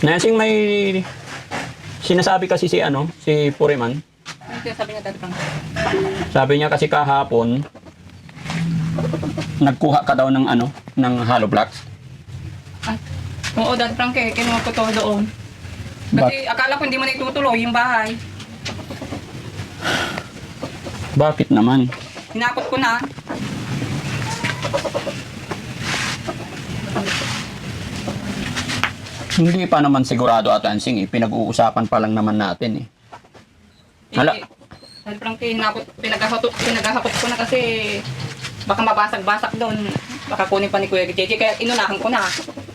Nasing may sinasabi kasi si si Pureman. Ano sabi niya dati pang? Sabi niya kasi kahapon nagkuha ka daw ng ng hollow blocks. Ay, oo, dati pang kinuha ko to doon. Kasi akala ko hindi mo na itutuloy yung bahay. Bakit naman? Hinakot ko na. Hindi pa naman sigurado at ansing pinag-uusapan pa lang naman natin Hala. Dati pang pinagahakot ko na kasi baka mabasag-basag doon. Baka kunin pa ni Kuya JJ, kaya inunahan ko na.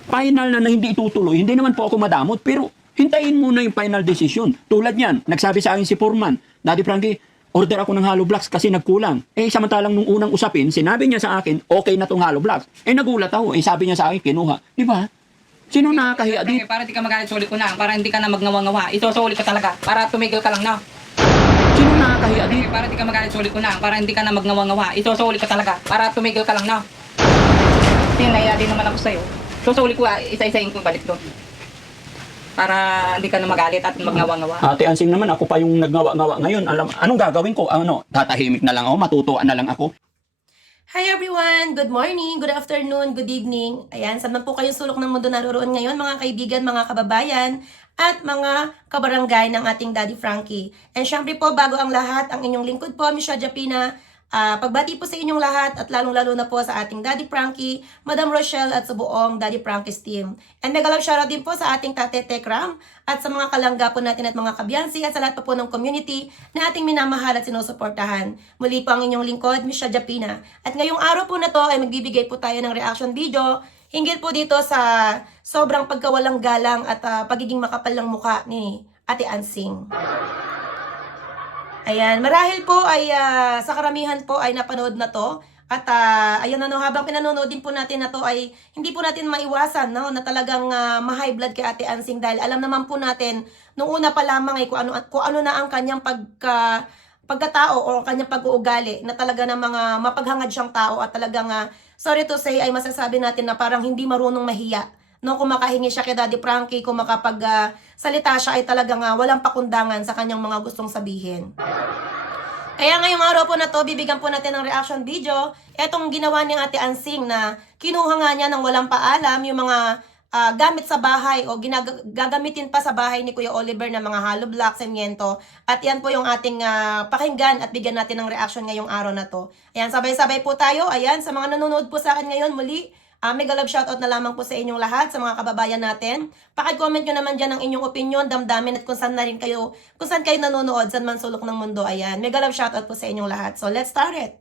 Final na hindi itutuloy. Hindi naman po ako madamot, pero hintayin muna yung final decision. Tulad niyan, nagsabi sa akin si Foreman, Daddy Frankie, order ako ng hollow blocks kasi nagkulang. Samantalang nung unang usapin, sinabi niya sa akin, okay na tong hollow blocks. Nagulat ako. Sabi niya sa akin, kinuha. Di ba? Sino nakakahiya dito? Para di ka magalit, sulit ko na. Para hindi ka na magngawa-ngawa. Isusulit ka talaga. Para tumigil ka lang na. Sino nakakahiya dito? Para di ka magalit, sulit ko na. Para hindi ka na magngawa-ngawa. Isusulit ka talaga. Para tumigil ka lang na. Kasi naiya din naman ako sa'yo. Susulit ko, isa-isahin ko balik doon. Para hindi ka na magalit at magngawa-ngawa. Ate Ansing naman, ako pa yung nagnawa-ngawa ngayon. Anong gagawin ko? Tatahimik na lang ako, matutuwa na lang ako. Hi everyone! Good morning, good afternoon, good evening. Ayan, saan man po kayong sulok ng mundo naroon ngayon, mga kaibigan, mga kababayan, at mga kabarangay ng ating Daddy Frankie. And syempre po, bago ang lahat, ang inyong lingkod po, Miss Shadja Pina, pagbati po sa inyong lahat at lalong-lalo na po sa ating Daddy Frankie, Madam Rochelle at sa buong Daddy Frankie's team. And mega love shoutout din po sa ating Tate Tekram at sa mga kalangga po natin at mga kabyansi at sa lahat pa po ng community na ating minamahal at sinusuportahan. Muli po ang inyong lingkod, Miss Shadja Pina. At ngayong araw po na to ay magbibigay po tayo ng reaction video hinggil po dito sa sobrang pagkawalang galang at pagiging makapal ng mukha ni Ate Ansing. Ayan, marahil po ay sa karamihan po ay napanood na to. At ayun habang pinanonood din po natin na to ay hindi po natin maiwasan na talagang ma-high blood kay Ate Ansing dahil alam naman po natin nung una pa lamang ay kung ano na ang kanyang pagkatao o kanyang pag-uugali na talaga ng mga mapaghangad siyang tao at talagang sorry to say ay masasabi natin na parang hindi marunong mahiya. No, kung makahingi siya kay Daddy Frankie, kung makapag-salita siya ay talagang walang pakundangan sa kanyang mga gustong sabihin. Kaya ngayong araw po na to, bibigyan po natin ng reaction video. Etong ginawa niyang Ate Ansing na kinuha nga niya ng walang paalam yung mga gamit sa bahay o gagamitin pa sa bahay ni Kuya Oliver na mga hollow block, semyento. At yan po yung ating pakinggan at bigyan natin ng reaction ngayong araw na to. Ayan, sabay-sabay po tayo. Ayan, sa mga nanonood po sa akin ngayon, muli, mega love shoutout na lamang po sa inyong lahat, sa mga kababayan natin. Paki-comment nyo naman dyan ang inyong opinion, damdamin at kung saan kayo nanonood, saan man sulok ng mundo. Ayan, mega love shoutout po sa inyong lahat. So, let's start it.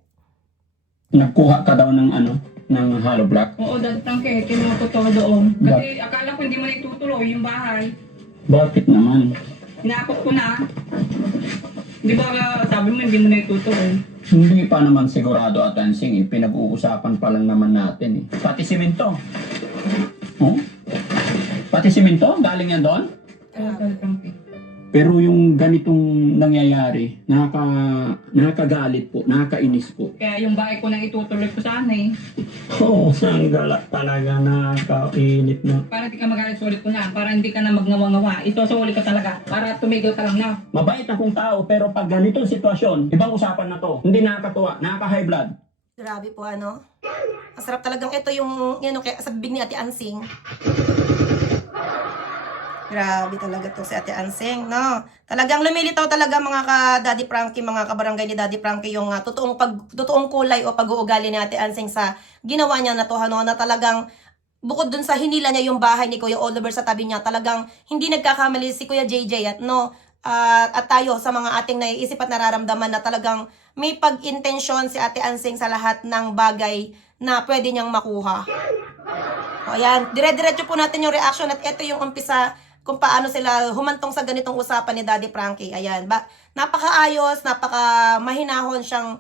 Nagkuha ka daw ng ng hollow block. Oo, dati pang kinuha ko to doon. Kasi akala ko hindi mo na itutuloy yung bahay. Bakit naman? Hinakot ko na. Di ba sabi mo hindi mo na itutuloy? Hindi pa naman sigurado at ansing pinag-uusapan pa lang naman natin Pati simento. Oh? Pati simento? Galing yan doon? Oo, dati pang Pero yung ganitong nangyayari, nakakagalit po, nakakainis po. Kaya yung bahay ko nang itutuloy ko sana Oo, ang galak talaga, nakakainit na. Para di ka magalit, sulit ko na. Para hindi ka na magngawa-ngawa. Isusulit ka talaga. Para tumigil ka lang na. Mabait akong tao, pero pag ganitong sitwasyon, ibang usapan na to. Hindi nakakatuwa, nakaka-high blood. Grabe po, Masarap talagang ito yung, sa bibig ni Ate Ansing. Grabe talaga to si Ate Ansing, no? Talagang lumilitaw talaga mga ka-Daddy Frankie, mga kabarangay ni Daddy Frankie yung totoong kulay o pag-uugali ni Ate Ansing sa ginawa niya na to, na talagang bukod dun sa hinila niya yung bahay ni Kuya Oliver sa tabi niya, talagang hindi nagkakamali si Kuya JJ at tayo sa mga ating naiisip at nararamdaman na talagang may pag-intensyon si Ate Ansing sa lahat ng bagay na pwede niyang makuha. O ayan, dire-diretso po natin yung reaction at ito yung umpisa kung paano sila humantong sa ganitong usapan ni Daddy Frankie. Ayan, napakaayos, napaka-mahinahon siyang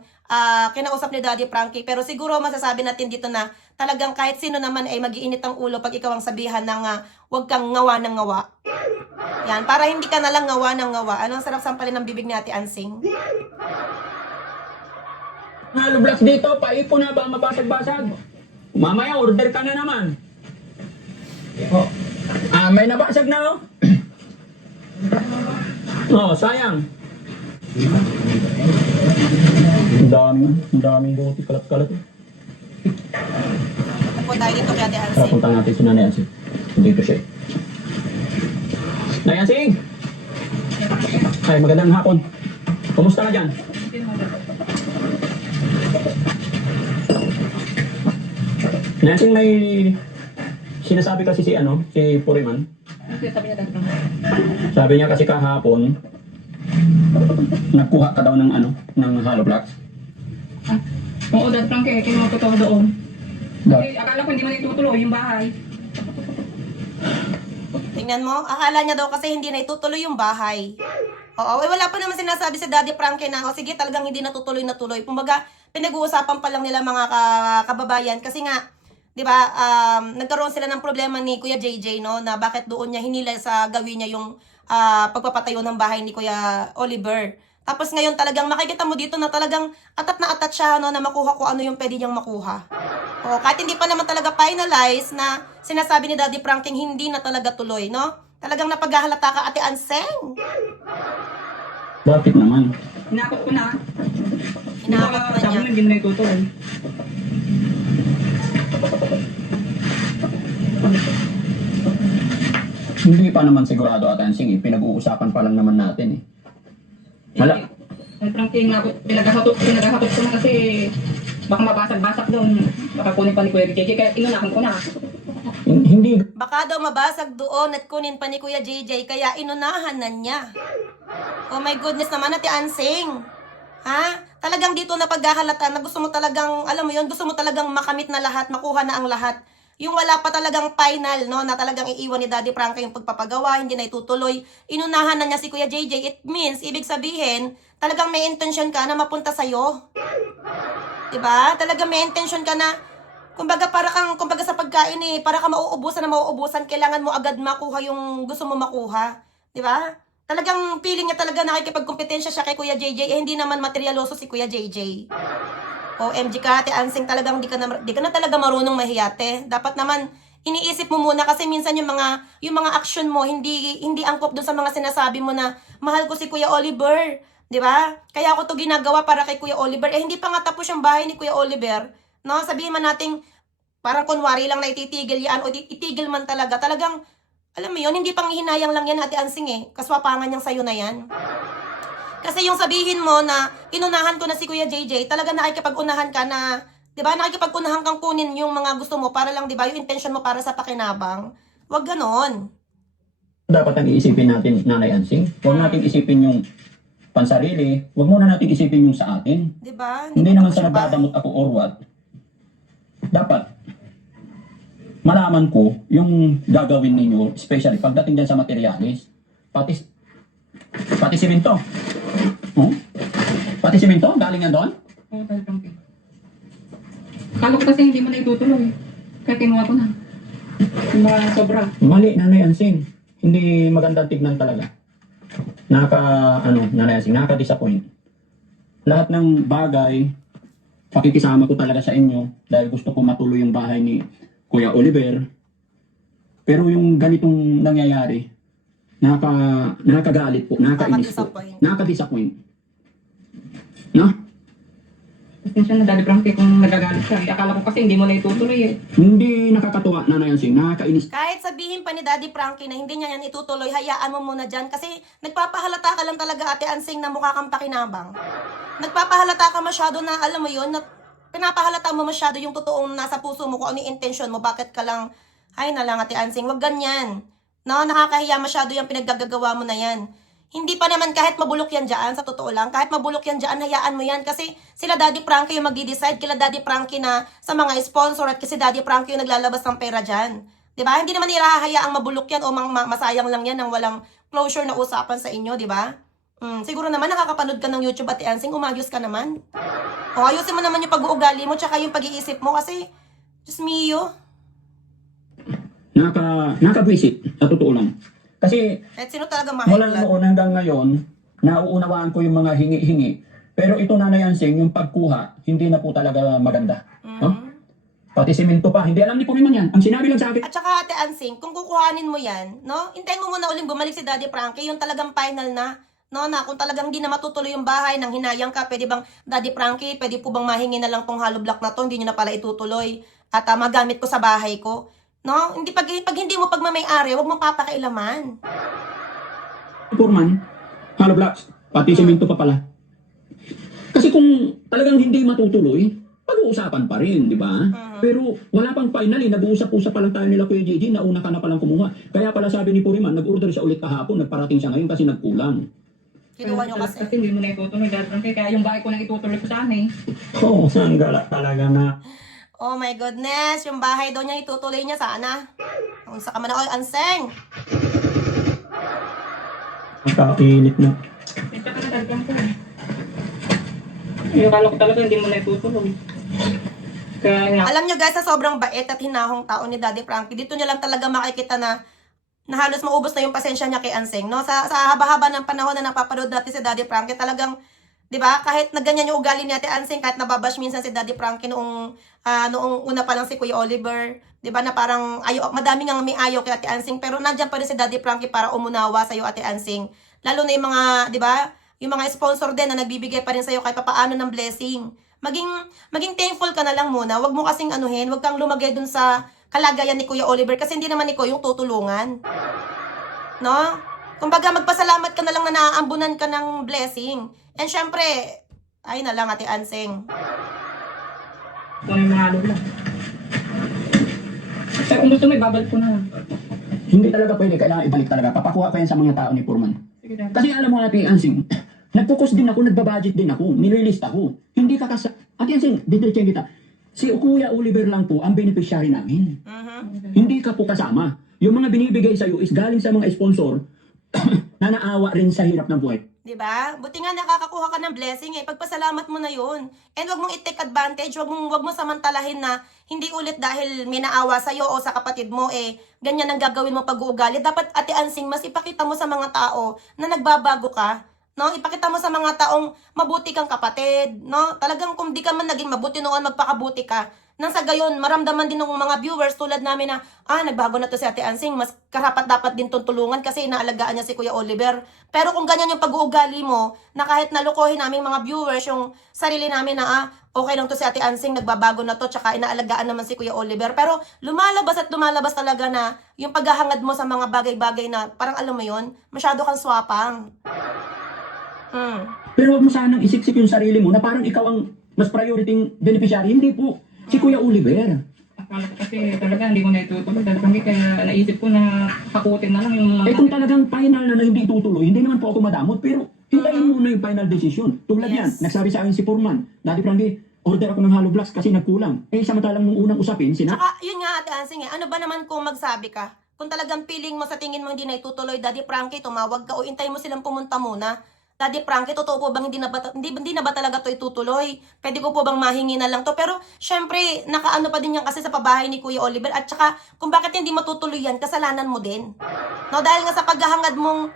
kinausap ni Daddy Frankie. Pero siguro masasabi natin dito na talagang kahit sino naman ay mag-iinit ang ulo pag ikaw ang sabihan ng huwag kang ngawa ng ngawa. Yan, para hindi ka nalang ngawa ng ngawa. Anong sarap sampalin ng bibig ni Ate Ansing? Hollow blocks dito, paipon na ba mabasag-basag? Mamaya order ka na naman. Oh. May nabasag na, oh. Oh, sayang. Ang daming buti, kalat-kalat. Po tayo dito kay Ate Tara, Ansing. punta natin si Nanay Ansing. Dito siya. Nanay Ansing! Ay, magandang hapon. Kumusta ka dyan? Nanay Ansing, may sinasabi kasi si Puriman. Sabi niya dati. Sabi niya kasi kahapon, nagkuha ka daw ng hollow blocks. Oo, Dad Frankie, kinuha ko to doon. Dad. Eh, akala ko hindi man itutuloy yung bahay. Tingnan mo, akala niya daw kasi hindi na itutuloy yung bahay. Oo, wala pa naman sinasabi si Daddy Frankie na, o sige, talagang hindi natutuloy na tuloy. Kumbaga, pinag-uusapan pa lang nila mga kababayan kasi nga, 'di ba? Nagkaroon sila ng problema ni Kuya JJ, no, na bakit doon niya hinila sa gawin niya yung pagpapatayo ng bahay ni Kuya Oliver. Tapos ngayon talagang makikita mo dito na talagang atat na atat siya, no, na makuha ko ano yung pwede niyang makuha. O, kahit hindi pa naman talaga finalize na sinasabi ni Daddy Frankie hindi na talaga tuloy, no? Talagang napaghahalata ka, Ate Ansing. Bakit naman? Hinakot ko na. Hinakot na Sabi niya. mo, hindi na itutuloy. Hindi pa naman sigurado at Ansing eh. Pinag-uusapan pa lang naman natin eh. Wala. Dad Frankie, pinaghahatot ko na kasi baka mabasag-basag doon. Baka kunin pa ni Kuya JJ, kaya inunakan ko na. Hindi. Baka daw mabasag doon at kunin pa ni Kuya JJ kaya inunahan na niya. Oh my goodness naman, Ate Ansing. Ha? Talagang dito na paghahalata na gusto mo talagang, alam mo yun, gusto mo talagang makamit na lahat, makuha na ang lahat. Yung wala pa talagang final, no, na talagang iiwan ni Daddy Frankie yung pagpapagawa, hindi na itutuloy. Inunahan na niya si Kuya JJ. It means, ibig sabihin, talagang may intention ka na mapunta sa'yo. Diba? Talagang may intention ka na, kumbaga kumbaga sa pagkain eh, para ka mauubusan na mauubusan, kailangan mo agad makuha yung gusto mo makuha. Diba? Talagang feeling niya talaga nakikipagkompetensya siya kay Kuya JJ, eh hindi naman materialoso si Kuya JJ. OMG ka, Ate Ansing, talagang di ka na talaga marunong mahiyate. Dapat naman iniisip mo muna kasi minsan yung mga action mo hindi angkop doon sa mga sinasabi mo na mahal ko si Kuya Oliver, 'di ba? Kaya ako to ginagawa para kay Kuya Oliver. Eh hindi pa nga tapos yung bahay ni Kuya Oliver. No, sabihin man nating parang kunwari lang na ititigil yan o itigil man talaga. Talagang alam mo yun, hindi pang hinayang lang yan, Ate Ansing eh. Kaswapangan niyang sayo na yan. Kasi yung sabihin mo na inunahan ko na si Kuya JJ, talaga nakikipag-unahan ka na, 'di ba? Nakikipag-unahan kang kunin yung mga gusto mo para lang, 'di ba? Yung intention mo para sa pakinabang. Huwag ganon. Dapat ang iisipin natin, Nanay Ansing. Huwag natin isipin yung pansarili. Huwag muna natin isipin yung sa atin. 'Di ba? Hindi naman sa nagdadamot ako or what. Dapat malaman ko yung gagawin ninyo, especially pagdating dyan sa materialis. Pati simento. Oh? Pati simento? Galing yan doon? Oo, Dad Frankie. Akala ko kasi hindi mo na itutuloy. Kaya kinuha ko na. Yung mga sobra. Mali, Nanay Ansing. Hindi magandang tignan talaga. Nanay Ansing, nakaka-disappoint. Lahat ng bagay, pakikisama ko talaga sa inyo dahil gusto ko matuloy yung bahay ni Kuya Oliver. Pero yung ganitong nangyayari, nakakagalit po, nakakainis po. Nakaka-disappoint. No? Pasensya na, Daddy Frankie, kung nagagalit ka. Akala ko kasi hindi mo na itutuloy eh. Hindi nakakatuwa, Nanay Ansing. Nakakainis. Kahit sabihin pa ni Daddy Frankie na hindi niya yan itutuloy, hayaan mo muna dyan. Kasi nagpapahalata ka lang talaga, Ate Ansing, na mukha kang pakinabang. Nagpapahalata ka masyado na, alam mo yun, na pinapahalata mo masyado yung totoong nasa puso mo, kung ano yung intention mo, bakit ka lang, ay na lang, Ate Ansing, wag ganyan. No, nakakahiya masyado yung pinaggagawa mo na yan. Hindi pa naman kahit mabulok yan dyan, sa totoo lang, kahit mabulok yan dyan, hayaan mo yan. Kasi sila Daddy Frankie yung magdi-decide, kila Daddy Frankie na sa mga sponsor at kasi Daddy Frankie yung naglalabas ng pera dyan. Diba? Hindi naman nila hahayaang mabulok yan o masayang lang yan ng walang closure na usapan sa inyo, diba? Siguro naman nakakapanood ka ng YouTube, Ate Ansing, umayos ka naman. O ayusin mo naman yung pag-uugali mo tsaka yung pag-iisip mo kasi, Diyos mio. Nakabwisit, sa totoo lang. Kasi Kahit sino talaga mula mahal. noon hanggang ngayon, nauunawaan ko yung mga hingi-hingi. Pero ito, Nanay Ansing, yung pagkuha, hindi na po talaga maganda. No? Pati semento pa. Hindi alam ni Puriman yan. Ang sinabi lang sa akin, At saka Ate Ansing, kung kukuhanin mo yan, no, hintayin mo muna uling bumalik si Daddy Frankie, yung talagang final na, no, na kung talagang hindi na matutuloy yung bahay, nang hinayang ka, pwede bang, Daddy Frankie, pwede po bang mahingi na lang tong hollow block na to, hindi nyo na pala itutuloy, at magamit ko sa bahay ko, no, hindi pag hindi mo pagmamay-ari, wag mo papakailaman. Purman, hollow blocks, pati semento pa pala. Kasi kung talagang hindi matutuloy, pag-uusapan pa rin, di ba? Pero wala pang final eh. Nag-uusap-usap pa lang tayo nila Kuya Gigi, nauna ka na palang kumuha. Kaya pala sabi ni Puriman, nag-order siya ulit kahapon, nagparating siya ngayon kasi nagkulang. Kinuha nyo kasi. Kasi hindi mo na itutuloy, Daddy Frankie. Kaya yung bahay ko nang itutuloy ko sana eh. Oo, saan gala talaga na. Oh my goodness, yung bahay daw niya itutuloy niya sana. Kung sa ka man ako, Anseng. Nakakilit na. Ito ka na, Daddy Frankie. Yung kala ko talaga hindi mo na itutuloy. Kaya nga, Alam nyo guys, sa sobrang bait at hinahong tao ni Daddy Frankie, dito nyo lang talaga makikita na halos maubos na yung pasensya niya kay Anseng, no? Sa haba-haba ng panahon na napapanood natin si Daddy Frankie, talagang, di ba, kahit na ganyan yung ugali ni Ate Anseng, kahit nababash minsan si Daddy Frankie noong una pa lang si Kuya Oliver, di ba, na parang madami nga may ayaw kay Ate Anseng, pero nandiyan pa rin si Daddy Frankie para umunawa sa'yo, Ate Anseng. Lalo na yung mga, di ba, yung mga sponsor din na nagbibigay pa rin sa'yo kahit papaano ng blessing. Maging thankful ka na lang muna. Wag mo kasing anuhin, wag kang lumagay dun sa kalagayan ni Kuya Oliver kasi hindi naman ikaw yung tutulungan. No? Kumbaga magpasalamat ka na lang na naaambunan ka ng blessing. And syempre, ay na lang Ate Anseng. kung may mga lula. Pero kung gusto mo, ibabalik ko na. Hindi talaga pwede, kailangan ibalik talaga. Papakuha ko yan sa mga tao ni Purman. Sige, Daddy. Kasi alam mo Ate Ansing, nagpukos din ako, nagbabudget din ako, nililist ako. Hindi ka Ate Ansing, didiretsahin kita. Si Kuya Oliver lang po ang beneficiary namin. Hindi ka po kasama. Yung mga binibigay sa'yo is galing sa mga sponsor na naawa rin sa hirap ng buhay. Diba? Buti nga nakakakuha ka ng blessing eh. Pagpasalamat mo na yun. And wag mong i-take advantage, wag mo samantalahin na hindi ulit dahil may naawa sa'yo o sa kapatid mo eh, ganyan ang gagawin mo pag-uugali. Dapat Ate Ansing, mas ipakita mo sa mga tao na nagbabago ka. No? Ipakita mo sa mga taong mabuti kang kapatid. No? Talagang kung di ka man naging mabuti noon, magpakabuti ka. Nang sa gayon, maramdaman din ng mga viewers tulad namin na, nagbago na to si Ate Ansing, mas karapat dapat din tulungan kasi inaalagaan niya si Kuya Oliver. Pero kung ganyan yung pag-uugali mo, na kahit nalukohin namin mga viewers, yung sarili namin na, okay lang to si Ate Ansing, nagbabago na to, tsaka inaalagaan naman si Kuya Oliver. Pero lumalabas talaga na yung paghahangad mo sa mga bagay-bagay na, parang alam mo yon, masyado kang swapang. Pero huwag mo sanang isiksik yung sarili mo na parang ikaw ang mas priority beneficiary. Hindi po. Si Kuya Oliver. Akala ko kasi talaga hindi ko na itutuloy. Dahil kami kaya naisip ko na hakutin na lang yung mga... Kung talagang final na hindi itutuloy, hindi naman po ako madamot. Pero hintayin muna yung final decision. Tulad yan, nagsabi sa akin si Purman, Daddy Frankie, order ako ng hollow blocks kasi nagkulang. Samantalang nung unang usapin, Tsaka, yun nga Ate Ansing ano ba naman kung magsabi ka? Kung talagang feeling mo sa tingin mo hindi na itutuloy, Daddy Frankie, tumawag ka o intay mo silang pumunta muna. Daddy Frankie, totoo po bang hindi na ba talaga to itutuloy? Pwede ko po bang mahingi na lang to? Pero, syempre, nakaano pa din yan kasi sa pabahay ni Kuya Oliver. At saka, kung bakit hindi matutuloy yan, kasalanan mo din. No, dahil nga sa paghahangad mong,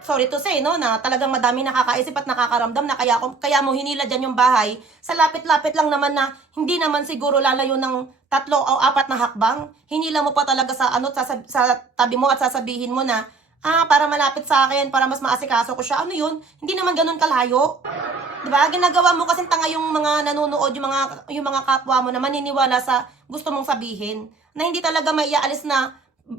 sorry to say, no, na talagang madami nakakaisip at nakakaramdam na kaya mo hinila dyan yung bahay, sa lapit-lapit lang naman na hindi naman siguro lalayo ng 3 o 4 na hakbang. Hinila mo pa talaga sa sa tabi mo at sasabihin mo na, para malapit sa akin, para mas maasikaso ko siya. Ano yun? Hindi naman ganun kalayo. Diba? Ginagawa mo kasi tanga yung mga nanonood, yung mga kapwa mo na maniniwala sa gusto mong sabihin. Na hindi talaga maiaalis na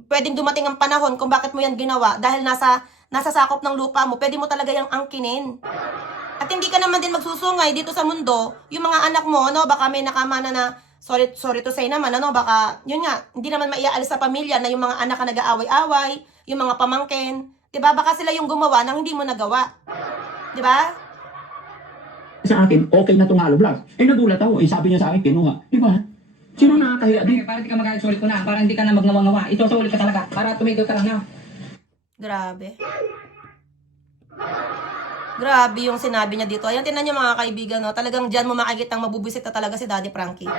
pwedeng dumating ang panahon kung bakit mo yan ginawa. Dahil nasa sakop ng lupa mo, pwede mo talaga yung angkinin. At hindi ka naman din magsusungay dito sa mundo. Yung mga anak mo, baka may nakamana na, sorry to say naman, baka, yun nga, hindi naman maiaalis sa pamilya na yung mga anak na nag-aaway-away, yung mga pamangkin, diba? Baka sila yung gumawa nang hindi mo nagawa. Diba? sa akin, okay na itong hollow blocks. Nagulat ako. Sabi niya sa akin, kinuha. Diba? Sino nakakahiya? Para hindi ka magalit, sulit ko na. Para hindi ka na magnawa-ngawa. Ito, sulit ka talaga. Para tumigil ka lang na. Grabe. Grabe yung sinabi niya dito. Ayan, tinan niyo mga kaibigan, no? Talagang dyan mo makikitang mabubusit na talaga si Daddy Frankie.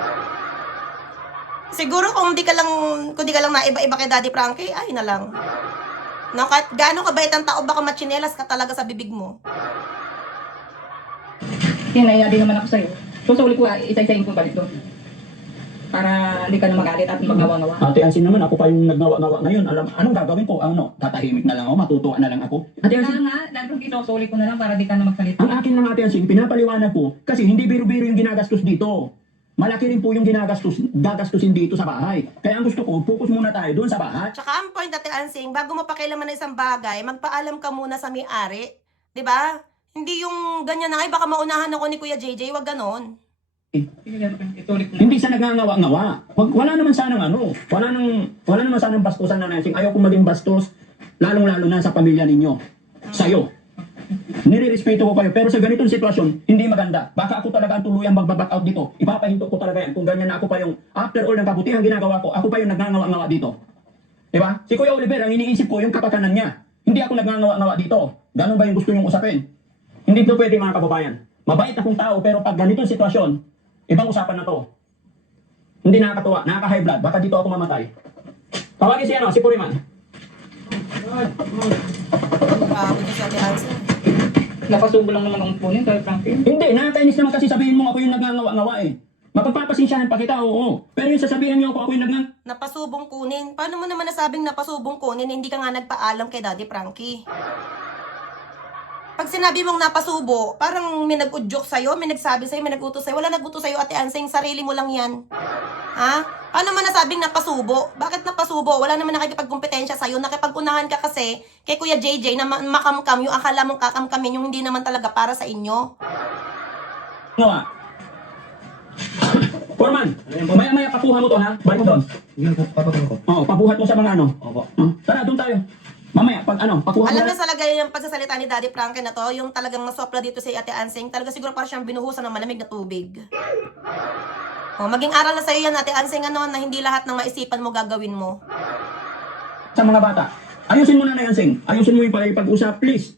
Siguro kung di ka lang naiba-iba kay Daddy Frankie, ay na lang. No, kahit gaano kabait ang tao, baka machinelas ka talaga sa bibig mo. Hinaya din naman ako sa'yo. Susulit ko, isa-isahin ko balik doon. Para hindi ka na magalit at magnawa-ngawa. Ate Ansing naman, ako pa yung nagnawa-ngawa ngayon. Anong gagawin ko? Ano, tatahimik na lang ako, matutuwa na lang ako. Ate Kaya Ansing, nga, dapat isusulit ko na lang para di ka na magsalita. ang akin lang Ate Ansing, pinapaliwanag ko, kasi hindi biro-biro yung ginagastos dito. Malaki rin po yung gagastusin dito sa bahay. Kaya ang gusto ko, focus muna tayo doon sa bahay. Tsaka ang point, Ate Ansing, bago mo pakialaman ng isang bagay, magpaalam ka muna sa may-ari. 'Di ba? Hindi yung ganyan na, ay baka maunahan ako ni Kuya JJ, wag ganon. Sige, isulit ko na. Hindi siya nagngangawa-ngawa. Wala naman sanang wala naman sanang bastusan na Ansing. Ayaw kong maging bastos, lalong-lalo na sa pamilya ninyo. Sa'yo. Nire-respeto ko kayo, pero sa ganitong sitwasyon, hindi maganda. Baka ako talaga ang tuluyang magbaback out dito. Ipapahinto ko talaga yan. Kung ganyan na ako pa yung, after all ng kabutihang ginagawa ko, ako pa yung nagngangawa-ngawa dito. Diba? Si Kuya Oliver, ang iniisip ko yung kapakanan niya. Hindi ako nagngangawa-ngawa dito. Ganun ba yung gusto niyong usapin? Hindi ito pwede mga kababayan. Mabait akong tao, pero pag ganitong sitwasyon, ibang usapan na to. Hindi nakakatuwa, nakaka-high blood. Baka dito ako mamatay. Tawagin si Puriman. Grabe ka si Ate Ansing. Napasubo lang naman ang kunin dahil Frankie. Hindi, nakakainis naman kasi sabihin mo ako yung nagngangawa-ngawa eh. Mapagpapasensyahan pa kita, oo. Pero yung sasabihan niyo ako yung Napasubong kunin. Paano mo naman nasabing napasubong kunin, hindi ka nga nagpaalam kay Daddy Frankie? Pag sinabi mong napasubo, parang may nag-udyok sa'yo, may nagsabi sa'yo, may nag-utos sa'yo. Wala nag-utos sa'yo, Ate Ansing, sarili mo lang yan. Ha? Paano mo nasabing napasubo? Bakit napasubo? Wala naman nakikipagkompetensya sa'yo. Nakipag-unahan ka kasi kay Kuya JJ na makamkam yung akala mong kakamkamin yung hindi naman talaga para sa inyo. ngawa. Foreman, maya-maya pakuha mo to ha. Balik doon. Yan, papakuha ko. Oo, pabuhat mo sa mga ano. Opo. Tara, doon tayo. Mamaya, pag pakuha mo Alam na. na talaga yung pagsasalita ni Daddy Frankie na to, yung talagang nasopla dito si Ate Ansing, talaga siguro parang siyang binuhusan ng malamig na tubig. Maging aral na sa'yo yan, Ate Ansing, na hindi lahat ng maisipan mo gagawin mo. Sa mga bata. Ayusin mo na yan, Sing. Ayusin mo yung pag-usap, please.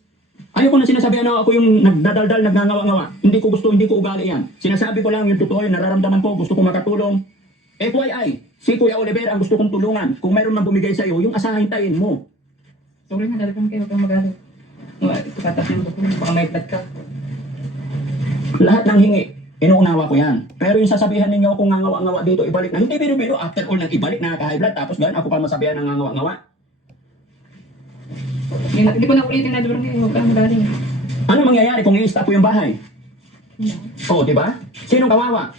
Ayoko na sinasabihan na ako yung nagdadaldal, nagngangawa-ngawa. Hindi ko gusto, hindi ko ugali yan. Sinasabi ko lang yung totoo, yung nararamdaman ko, gusto ko makatulong. FYI, si Kuya Oliver ang gusto kong tulungan. Kung mayroon man bumigay sa'yo, yung asahintayin mo. Sorry na, dahil Frankie, huwag kang magalit. Tatasin ko kung baka may blood ka. Lahat ng hingi, inuunawa ko yan. Pero yung sasabihan ninyo kung ngangawa-ngawa dito, ibalik na. Hindi biro-biro, after all nang ibalik, nakaka-high blood. Tapos ganun, ako pa masabihan ng ngangawa-ngawa. Hindi ko na ulitin na, Frankie, huwag kang magalit. Ano mangyayari kung i-stop ko yung bahay? Oo, di ba? Sinong kawawa?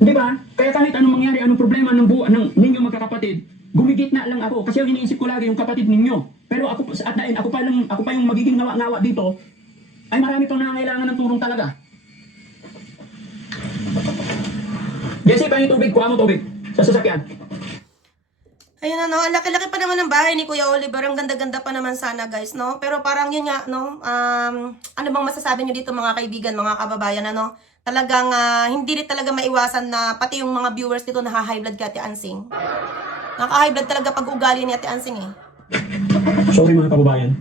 Di ba? Kaya kahit anong mangyari, anong problema ng ninyo magkakapatid, gumigit na lang ako. Kasi yung iniisip ko lagi yung kapatid ninyo. Pero ako, at the end, ako pa yung magiging ngawa-ngawa dito, ay marami pang nangangailangan ng tulong talaga. Jesse, pa yung tubig, kuha mo tubig. Sa sasakyan. Ayun ang laki-laki pa naman ng bahay ni Kuya Oliver. Ang ganda-ganda pa naman sana, guys, no? Pero parang yun nga, no? Ano bang masasabi nyo dito, mga kaibigan, mga kababayan, ano? Talagang hindi rin talaga maiwasan na pati yung mga viewers dito naka-high blood kay Ate Ansing. Naka-high blood talaga pag ugali ni Ate Ansing, eh. Sorry mga kababayan.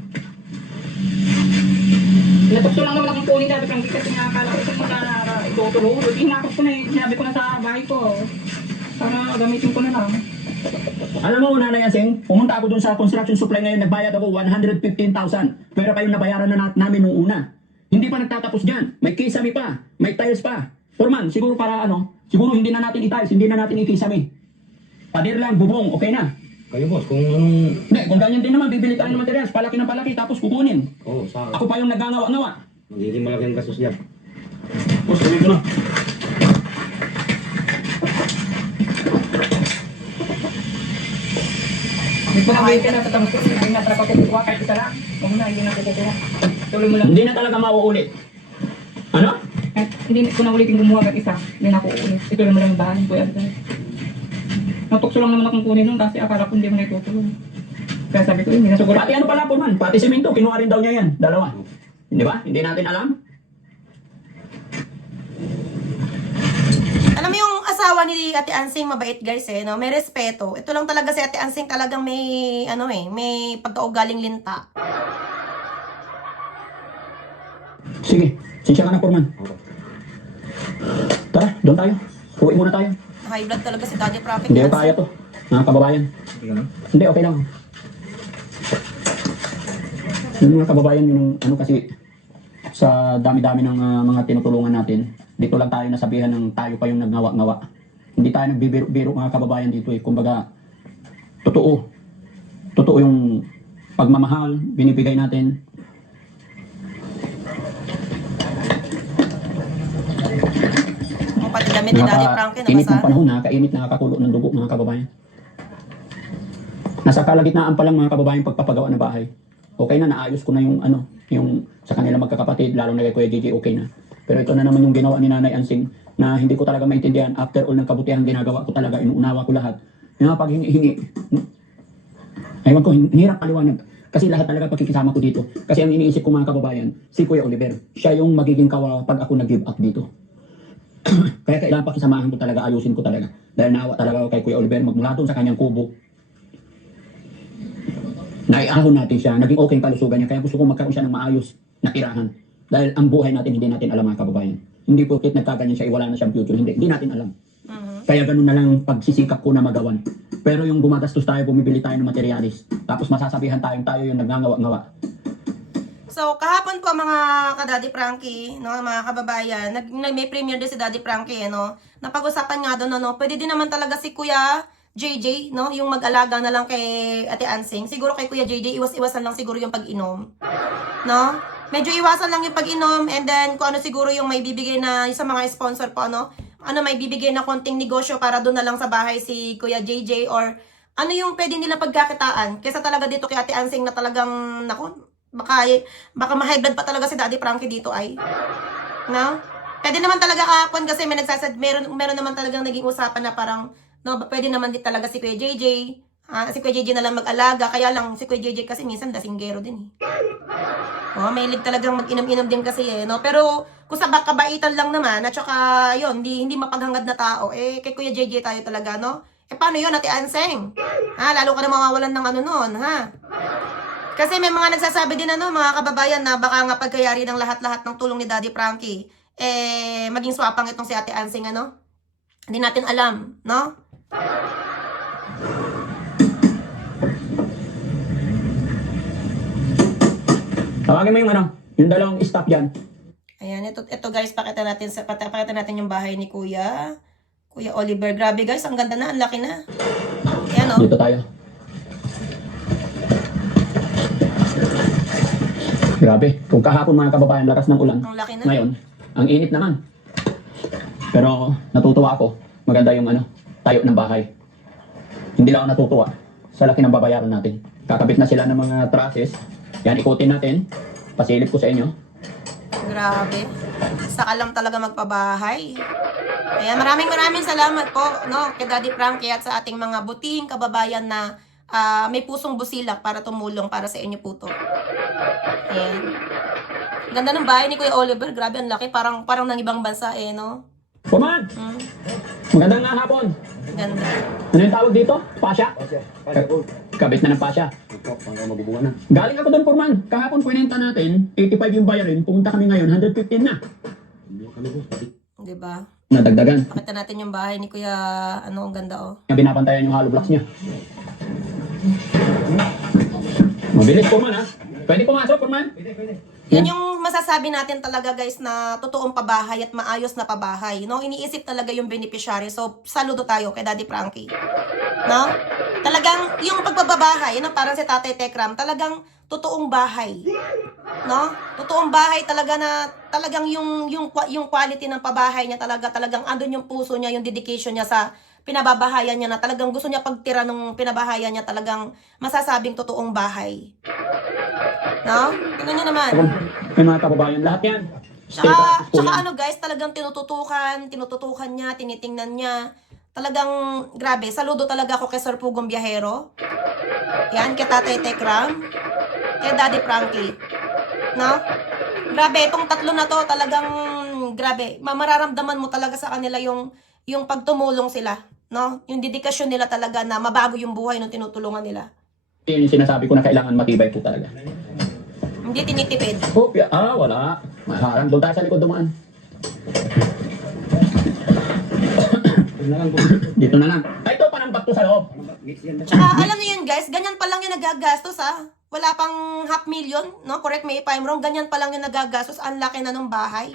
Natukso lang naman akong kunin dati Frankie kasi nakakala ko ito muna na itutulong. Hinakot ko na eh, sinabi ko na sa bahay ko. Para gamitin ko na lang. Alam mo, Nanay Ansing, pumunta ako dun sa construction supply ngayon, nagbayad ako 115,000. Pero pa yung nabayaran na namin nung una. Hindi pa nagtatapos dyan. May kisame pa, may tiles pa. Forman, siguro para siguro hindi na natin i-tiles, hindi na natin i-kisame. Pader lang, bubong, okay na. Kayo boss, kung anong... Hindi, kung ganyan din naman, bibili tayo ng materials, palaki ng palaki, tapos kukunin. Oo, sa... Ako pa yung nagngangawa-ngawa. Magiging malaki ang gastos niya. Boss, tuloy ko na. Hindi ko na wait ka na tatapos ko. Hindi na talaga kukuha kahit isa lang. Huwag na, hindi na kukuha. Tuloy mo lang. Hindi na talaga mauulit. Ano? Kahit hindi ko na ulitin gumawa kahit isa. Hindi na ako uulit. Ituloy mo lang yung bahay. Kuya, natukso lang naman akong kunin nun kasi akala ko hindi mo na itutulong. Kaya sabi ko, hindi na siguro. Pati ano pala po man, pati simento, kinuha rin daw niya yan. Dalawa. Hindi ba? Hindi natin alam. Alam mo yung asawa ni Ate Ansing, mabait guys, eh, no? May respeto. Ito lang talaga si Ate Ansing talagang may, may pagkaugaling linta. Sige, sinsya ka na, Foreman. Tara, doon tayo. Uwi muna tayo. High blood talaga si Daddy Frankie. Hindi ko kaya to, mga kababayan. Hindi, okay lang. Yung mga kababayan, yung kasi sa dami-dami ng mga tinutulungan natin, dito lang tayo nasabihan ng tayo pa yung nagngawa-ngawa. Hindi tayo nagbibiro mga kababayan dito eh. Kumbaga, totoo. Totoo yung pagmamahal, binibigay natin. Kung pati damit ni Daddy Frankie, Init ng nabasa. panahon, nakakainit, nakakakulo ng dugo mga kababayan. Nasa kalagitnaan pa lang mga kababayan pagpapagawa ng bahay. Okay na, naayos ko na yung yung sa kanila magkakapatid, lalo na kay Kuya JJ, okay na. Pero ito na naman yung ginawa ni Nanay Ansing na hindi ko talaga maintindihan. After all ng kabutihan ginagawa ko talaga, inuunawa ko lahat. Yung mga paghingi-hingi, ewan ko, hirap paliwanag. Kasi lahat talaga pagkikisama ko dito. Kasi ang iniisip ko mga kababayan, si Kuya Oliver, siya yung magiging kawawa pag ako nag-give up dito. Kaya kailangan pakisamahan ko talaga, ayusin ko talaga. Dahil naawa talaga ako kay Kuya Oliver, magmula doon sa kanyang kubo. Naiahon natin siya, naging okay ang kalusugan niya, kaya gusto kong magkaroon siya ng maayos na tirahan. Dahil ang buhay natin, hindi natin alam mga kababayan. Hindi porket nagkaganyan siya, iwala na siyang future, hindi natin alam. Kaya ganun na lang pagsisikap ko na magawan. Pero yung gumagastos tayo, bumibili tayo ng materialis, tapos masasabihan tayo yung nagngangawa-ngawa. So, kahapon po mga ka-Daddy Frankie, no, mga kababayan, may premiere din si Daddy Frankie, no, napag-usapan nga doon, no, pwede din naman talaga si Kuya JJ, no, yung mag-alaga na lang kay Ate Ansing. Siguro kay Kuya JJ, iwas-iwasan lang siguro yung pag-inom, no? Medyo iwasan lang yung pag-inom, and then kung ano siguro yung may bibigay na sa mga sponsor po, may bibigay na konting negosyo para doon na lang sa bahay si Kuya JJ, or ano yung pwede nila pagkakitaan, kesa talaga dito kay Ate Ansing na talagang, naku, baka ma-high blood pa talaga si Daddy Frankie dito ay. No? Pwede naman talaga kahapon kasi may meron naman talagang naging usapan na parang, no, pwede naman din talaga si Kuya JJ. Si Kuya JJ na lang mag-alaga, kaya lang si Kuya JJ kasi minsan lasinggero din eh. Oh, may lig talagang mag-inom-inom din kasi eh, no? Pero kung sa kabaitan lang naman, at saka yun, hindi mapaghangad na tao, eh kay Kuya JJ tayo talaga, no? Eh paano yun, Ate Anseng? Ha, lalo ka na mawawalan ng ano nun, ha? Kasi may mga nagsasabi din mga kababayan na baka nga pagkayari ng lahat-lahat ng tulong ni Daddy Frankie, maging swapang itong si Ate Ansing, Hindi natin alam, no? Tawagin mo yung dalawang staff dyan. Ayan, ito guys, pakita natin yung bahay ni Kuya Oliver. Grabe guys, ang ganda na, ang laki na. Ayan, Dito tayo. Grabe, kung kahapon mga kababayan, lakas ng ulan. Ang laki na. Ngayon, ang init naman. Pero natutuwa ako, maganda yung tayo ng bahay. Hindi lang ako natutuwa sa laki ng babayaran natin. Kakabit na sila ng mga trusses. Yan, ikutin natin. Pasilip ko sa inyo. Grabe. Saka lang talaga magpabahay. Kaya maraming salamat po, no, kay Daddy Frankie at sa ating mga butihing kababayan na may pusong busilak para tumulong para sa inyo po to. Ayan. Ganda ng bahay ni Kuya Oliver. Grabe, ang laki. Parang ng ibang bansa no? Puman! Magandang nga hapon. Ganda. Ano yung tawag dito? Pasya? Kabit na ng pasya. Hanggang mabubuhan na. Galing ako doon, Purman. Kahapon kwenta natin, 85 yung bayarin. Pumunta kami ngayon, 115 na. Diba? Nadagdagan. Pakita natin yung bahay ni Kuya, ang ganda Yung binabantayan yung hollow blocks niya. Mabilis, Purman, ha? Pwede pumasok, Purman? Yan yung masasabi natin talaga guys na totoong pabahay at maayos na pabahay, no? Iniisip talaga yung beneficiary. So, saludo tayo kay Daddy Frankie. No? Talagang yung pagbabahay, parang si Tatay Tekram, talagang totoong bahay. No? Totoong bahay talaga na talagang yung quality ng pabahay niya talagang andun yung puso niya, yung dedication niya sa pinababahayan niya na talagang gusto niya pagtira ng pinabahayan niya talagang masasabing totoong bahay. No? Tingnan niyo naman. May mga kababayan, lahat yan. Tsaka guys, talagang tinututukan niya, tinitingnan niya. Talagang grabe, saludo talaga ako kay Sir Pugong Biyahero. Yan, kay Tatay Tekram, kay Daddy Frankie. No? Grabe, itong tatlo na to talagang grabe. Mararamdaman mo talaga sa kanila yung pagtumulong sila, no? Yung dedikasyon nila talaga na mabago yung buhay ng tinutulungan nila. Yun yung sinasabi ko na kailangan matibay po talaga. Hindi tinitipid. Wala. Maharang. Doon tayo sa likod dumaan. Dito na lang. Ay, ito panambak to sa loob. Tsaka alam niyo yun guys, ganyan pa lang yung nagagastos Wala pang 500,000, no? Correct me if I'm wrong, ganyan pa lang yung nagagastos. Ang laki na ng bahay.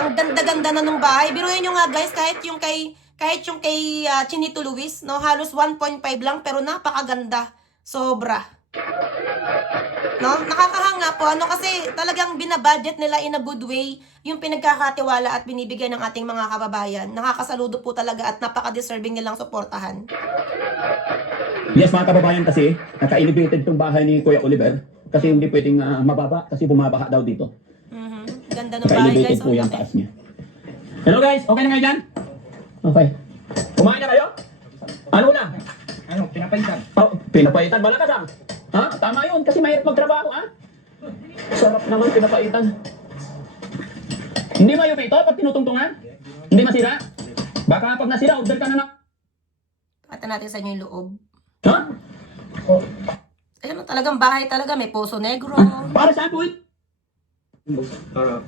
Ang ganda-ganda na ng bahay. Biruin nyo nga guys, kahit yung kay Kahit yung kay Chinito Luis, no, halos 1.5 lang pero napakaganda. Sobra. No? Nakakahanga po, kasi talagang binabudget nila in a good way yung pinagkakatiwala at binibigay ng ating mga kababayan. Nakakasaludo po talaga at napaka-deserving nilang suportahan. Yes, mga kababayan, kasi naka-elevated tong bahay ni Kuya Oliver kasi hindi pwedeng mababa kasi bumabaha daw dito. Ganda ng bahay, guys. Naka-elevated po yung taas niya. Hello guys, okay na kayo dyan? Okay. Kumain na kayo? Ano na? Ano, pinapaitan. Oh, pinapaitan, malakas ah. Ha? Tama yun, kasi mahirap magtrabaho ah. Sarap naman pinapaitan. Hindi mayo ito pag tinutungtungan? Hindi masira? Baka pag nasira, order ka na na. Pakita natin sa inyo yung loob. Ha? Oh, Ayun, talagang bahay talaga. May poso negro. Para saan po ito? para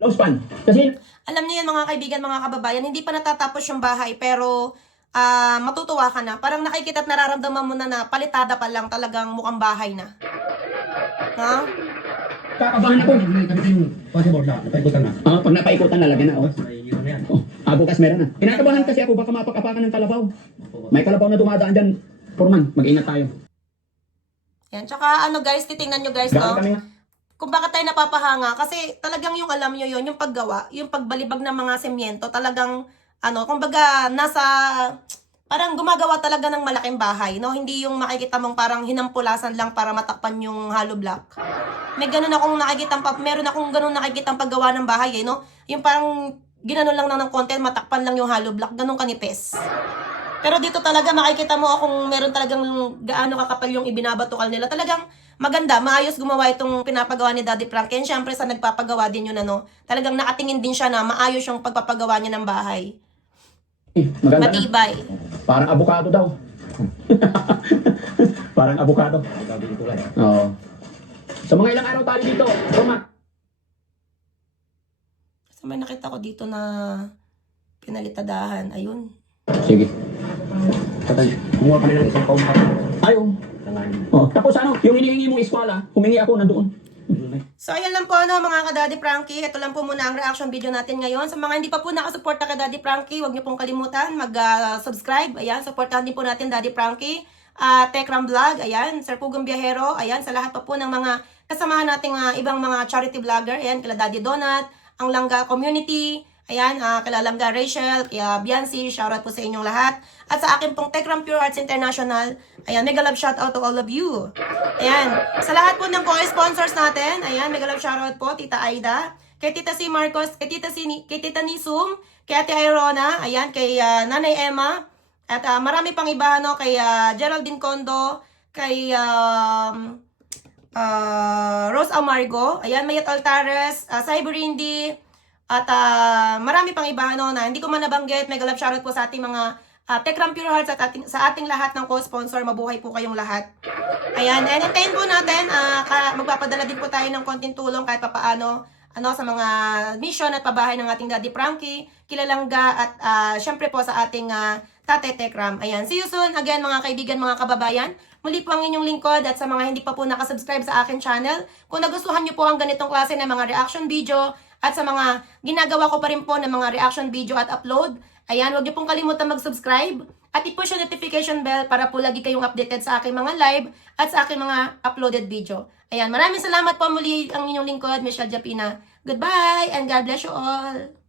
Low span. Kasi, Alam niyo yan mga kaibigan, mga kababayan, hindi pa natatapos yung bahay pero matutuwa ka na. Parang nakikita at nararamdaman mo na palitada pa lang, talagang mukhang bahay na. Ha? kakabahan ako. may kami yung possible na, napaikutan na. Pag napaikutan na, lagyan na. Oh. May yun na yan. Bukas meron na. Kinakabahan kasi ako, baka mapakapakan ng kalabaw. May kalabaw na dumadaan dyan. Purman, mag-ingat tayo. Yan. Tsaka guys, titingnan nyo guys, Gaan kami nga. kung bakit tayo napapahanga. Kasi talagang yung alam nyo yun, yung paggawa, yung pagbalibag ng mga semyento, talagang, kumbaga, parang gumagawa talaga ng malaking bahay, no? Hindi yung makikita mong parang hinampulasan lang para matakpan yung hollow block. May ganun akong meron akong ganun nakikitang paggawa ng bahay, no? Yung parang ginanon lang ng konti, matakpan lang yung hollow block, ganun kanipis. Pero dito talaga makikita mo kung meron talagang gaano kakapal yung ibinabatukal nila. Talagang maganda, maayos gumawa itong pinapagawa ni Daddy Frankie. And syempre sa nagpapagawa din yun, talagang nakatingin din siya na maayos yung pagpapagawa niya ng bahay. Maganda na. Matibay. Parang abukado daw. Parang abukado. Sabi ko lang. Oo. So mga ilang araw tayo dito. Purman. So may nakita ko dito na pinalitadahan. Ayun. Sige. Patay, kumuha pa nila isang paong pa. Ayaw. Tanganin. Tapos yung hinihingi mong eskwala, humingi ako nandoon. So, ayan lang po mga ka-Daddy Frankie. Ito lang po muna ang reaction video natin ngayon. Sa mga hindi pa po nakasuporta kay Daddy Frankie, huwag niyo pong kalimutan mag-subscribe. Ayan, supportahan din po natin Daddy Frankie. Tekram Vlog, ayan, Sir Pugong Biyahero, ayan, sa lahat pa po ng mga kasamahan nating ibang mga charity vlogger, ayan, kila Daddy Donut, ang Langga Community, ayan, kila Langga Rachel, kaya Biancy, shoutout po sa inyong lahat. At sa akin pong Tekram Pure Arts International, ayan, mega love shoutout to all of you. Ayan, sa lahat po ng co-sponsors natin, ayan, mega love shoutout po, Tita Aida, kay Tita C. Marcos, kay Tita Nisum, kay Ate Irona, ayan, kay Nanay Emma, at marami pang iba, kay Geraldine Condo, kay Rose Amargo, ayan, Mayat Altares, Cyberindi, at marami pang iba, na hindi ko man nabanggit. Mega love shoutout po sa ating mga Tekram Pure Hearts at sa ating lahat ng co-sponsor. Mabuhay po kayong lahat. Ayan, and hintayin po natin, magpapadala din po tayo ng konting tulong kahit papaano, sa mga mission at pabahay ng ating Daddy Frankie, Kilalangga, at syempre po sa ating Tatay Tekram. Ayan, see you soon again mga kaibigan, mga kababayan. Muli po ang inyong lingkod, at sa mga hindi pa po nakasubscribe sa akin channel, kung nagustuhan nyo po ang ganitong klase ng mga reaction video, at sa mga ginagawa ko pa rin po ng mga reaction video at upload, ayan, huwag nyo pong kalimutan mag-subscribe, at i-push yung notification bell para po lagi kayong updated sa aking mga live, at sa aking mga uploaded video. Ayan, maraming salamat po muli ang inyong lingkod, Michelle Japina. Goodbye, and God bless you all.